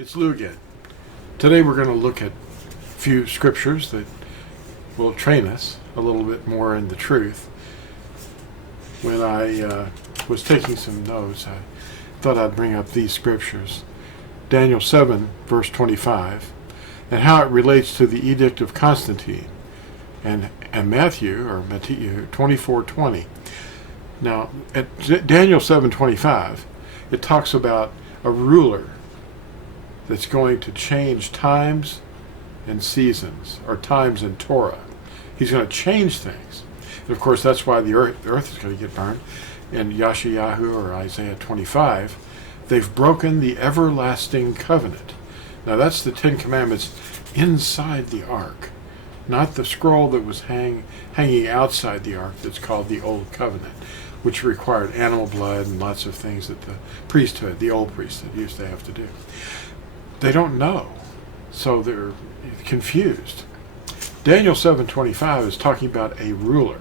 It's Lew again. Today we're going to look at a few scriptures that will train us a little bit more in the truth. When I was taking some notes, I thought I'd bring up these scriptures. Daniel 7, verse 25, and how it relates to the edict of Constantine, and Matthew 24:20. Now, at Daniel 7:25, it talks about a ruler that's going to change times and seasons, or times in Torah. He's going to change things. And of course, that's why the earth is going to get burned. In Yeshayahu or Isaiah 25, they've broken the everlasting covenant. Now that's the Ten Commandments inside the ark, not the scroll that was hanging outside the ark that's called the Old Covenant, which required animal blood and lots of things that the priesthood, the old priesthood, used to have to do. They don't know, so they're confused. Daniel 7:25 is talking about a ruler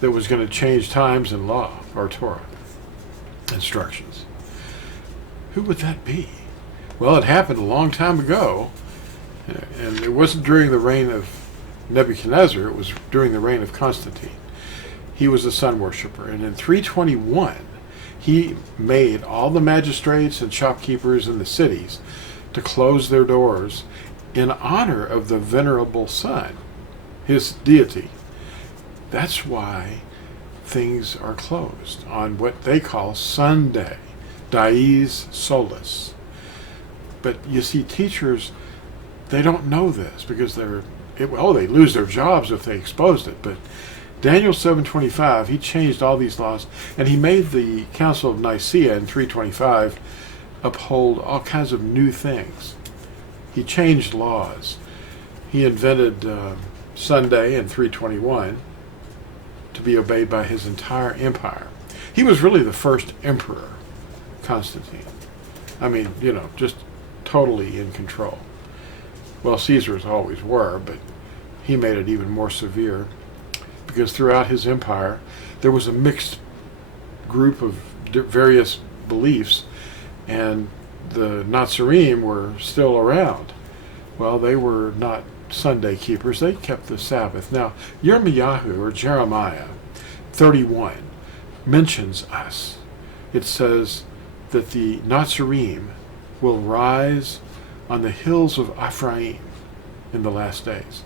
that was going to change times and law, or Torah instructions. Who would that be? Well, it happened a long time ago, and it wasn't during the reign of Nebuchadnezzar, it was during the reign of Constantine. He was a sun worshiper, and in 321, he made all the magistrates and shopkeepers in the cities to close their doors in honor of the venerable sun, his deity. That's why things are closed on what they call Sunday, dies solis. But you see, teachers, they don't know this because they lose their jobs if they exposed it. But Daniel 7:25, he changed all these laws, and he made the Council of Nicaea in 325 uphold all kinds of new things. He changed laws. He invented Sunday in 321 to be obeyed by his entire empire. He was really the first emperor, Constantine. I mean, just totally in control. Well, Caesars always were, but he made it even more severe because throughout his empire there was a mixed group of various beliefs, and the Natsarim were still around. Well, they were not Sunday keepers. They kept the Sabbath. Now, Jeremiah 31 mentions us. It says that the Natsarim will rise on the hills of Ephraim in the last days.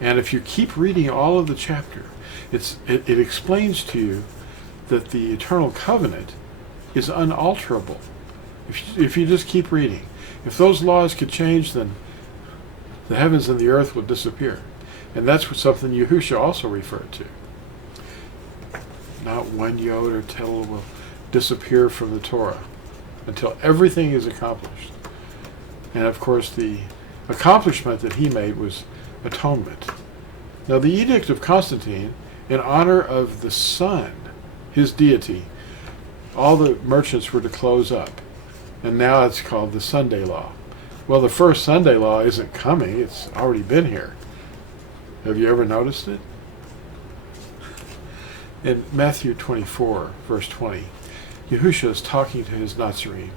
And if you keep reading all of the chapter, it explains to you that the eternal covenant is unalterable. If you just keep reading, if those laws could change, then the heavens and the earth would disappear. And that's something Yahusha also referred to. Not one yod or tittle will disappear from the Torah until everything is accomplished. And of course, the accomplishment that he made was atonement. Now, the edict of Constantine, in honor of the sun, his deity, all the merchants were to close up. And now it's called the Sunday law. Well, the first Sunday law isn't coming. It's already been here. Have you ever noticed it? In Matthew 24, verse 20, Yahusha is talking to his Natsarim,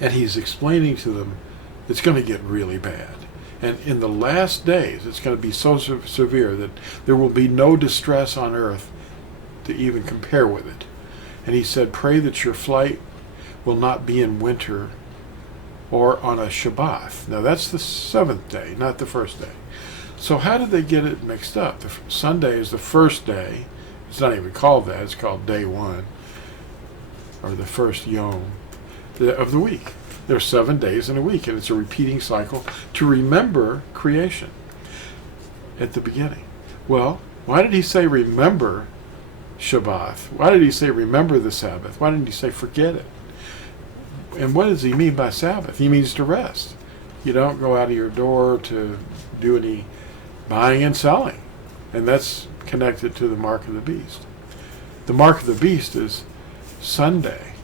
and he's explaining to them it's going to get really bad. And in the last days, it's going to be so severe that there will be no distress on earth to even compare with it. And he said, pray that your flight will not be in winter or on a Shabbat. Now that's the seventh day, not the first day. So how did they get it mixed up? The Sunday is the first day. It's not even called that. It's called day one, or the first yom of the week. There's 7 days in a week, and it's a repeating cycle to remember creation at the beginning. Well, why did he say remember Shabbat? Why did he say remember the Sabbath? Why didn't he say forget it? And what does he mean by Sabbath? He means to rest. You don't go out of your door to do any buying and selling. And that's connected to the mark of the beast. The mark of the beast is Sunday.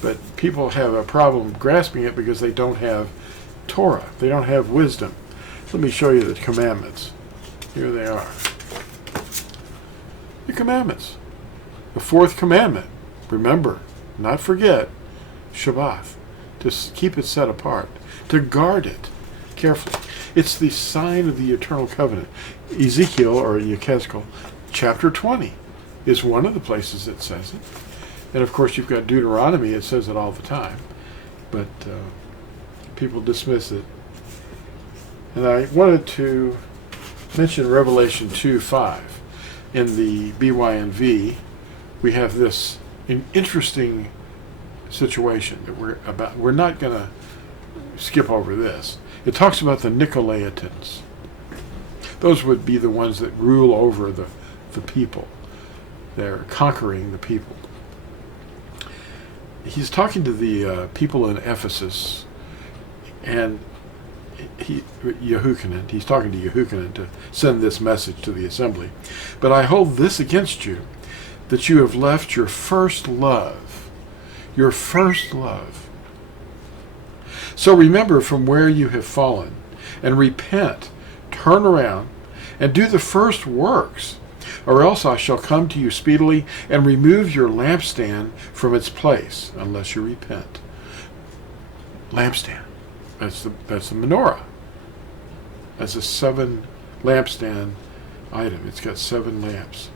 But people have a problem grasping it because they don't have Torah. They don't have wisdom. Let me show you the commandments. Here they are. The commandments. The fourth commandment. Remember, not forget, Shabbat. keep it set apart, to guard it carefully. It's the sign of the eternal covenant. Ezekiel, or Yechezkel, chapter 20 is one of the places it says it. And of course you've got Deuteronomy, it says it all the time. But people dismiss it. And I wanted to mention Revelation 2:5. In the BYNV, we have this interesting situation that we're not going to skip over this. It talks about the Nicolaitans. Those would be the ones that rule over the people. They're conquering the people. He's talking to the people in Ephesus, and Yehuchanan, he's talking to Yehuchanan to send this message to the assembly. But I hold this against you, that you have left your first love. Your first love. So remember from where you have fallen, and repent, turn around, and do the first works, or else I shall come to you speedily and remove your lampstand from its place, unless you repent. Lampstand. That's the menorah. That's a 7 lampstand item. It's got 7 lamps.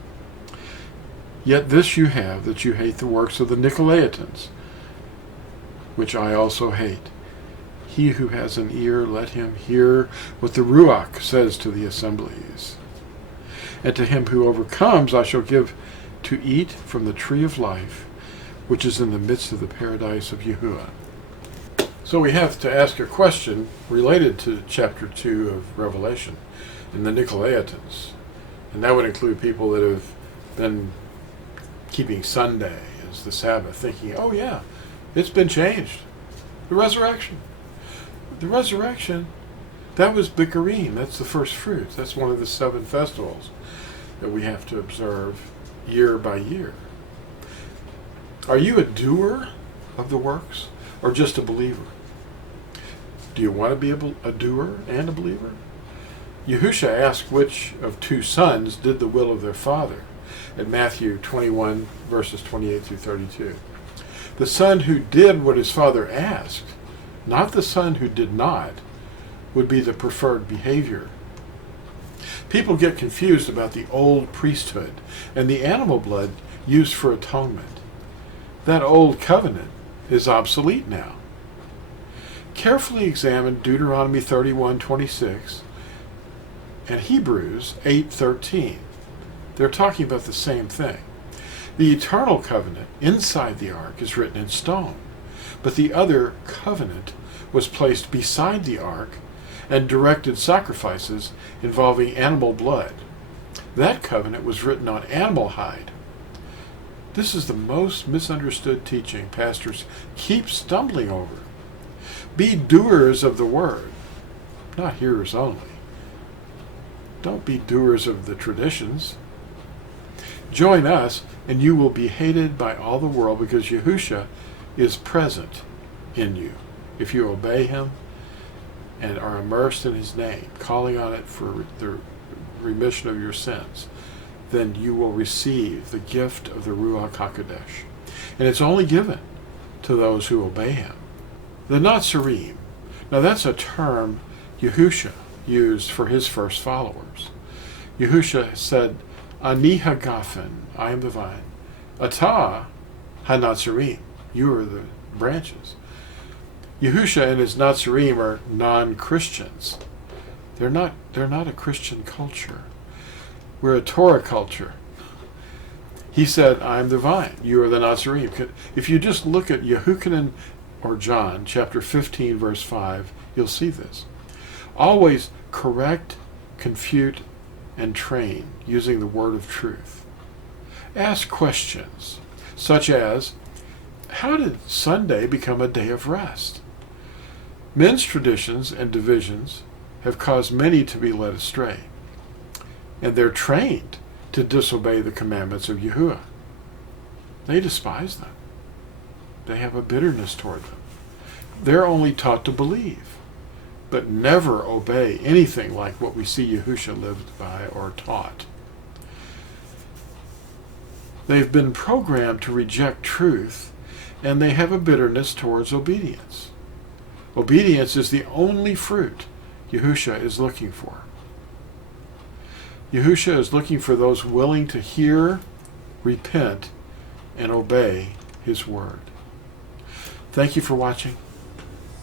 Yet this you have, that you hate the works of the Nicolaitans, which I also hate. He who has an ear, let him hear what the Ruach says to the assemblies. And to him who overcomes I shall give to eat from the tree of life, which is in the midst of the paradise of Yahuwah. So we have to ask a question related to chapter 2 of Revelation and the Nicolaitans. And that would include people that have been keeping Sunday as the Sabbath, thinking, oh yeah, it's been changed. The resurrection. The resurrection, that was Bikurim. That's the first fruits. That's one of the 7 festivals that we have to observe year by year. Are you a doer of the works or just a believer? Do you want to be a doer and a believer? Yahusha asked which of 2 sons did the will of their father at Matthew 21, verses 28 through 32. The son who did what his father asked, not the son who did not, would be the preferred behavior. People get confused about the old priesthood and the animal blood used for atonement. That old covenant is obsolete now. Carefully examine Deuteronomy 31:26 and Hebrews 8:13. They're talking about the same thing. The eternal covenant inside the ark is written in stone, but the other covenant was placed beside the ark and directed sacrifices involving animal blood. That covenant was written on animal hide. This is the most misunderstood teaching pastors keep stumbling over. Be doers of the word, not hearers only. Don't be doers of the traditions. Join us, and you will be hated by all the world because Yahusha is present in you. If you obey him and are immersed in his name, calling on it for the remission of your sins, then you will receive the gift of the Ruach HaKodesh. And it's only given to those who obey him. The Natsarim. Now that's a term Yahusha used for his first followers. Yahusha said, Ani hagafen, I am the vine. Atah ha-Natsarim, you are the branches. Yahusha and his Natsarim are non-Christians. They're not a Christian culture. We're a Torah culture. He said, I am the vine, you are the Natsarim. If you just look at Yehuchanan or John, chapter 15, verse 5, you'll see this. Always correct, confute, and train using the word of truth. Ask questions such as, how did Sunday become a day of rest? Men's traditions and divisions have caused many to be led astray, and they're trained to disobey the commandments of Yahuwah. They despise them. They have a bitterness toward them. They're only taught to believe, but never obey anything like what we see Yahusha lived by or taught. They've been programmed to reject truth, and they have a bitterness towards obedience. Obedience is the only fruit Yahusha is looking for. Yahusha is looking for those willing to hear, repent, and obey his word. Thank you for watching,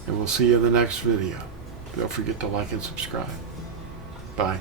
and we'll see you in the next video. Don't forget to like and subscribe. Bye.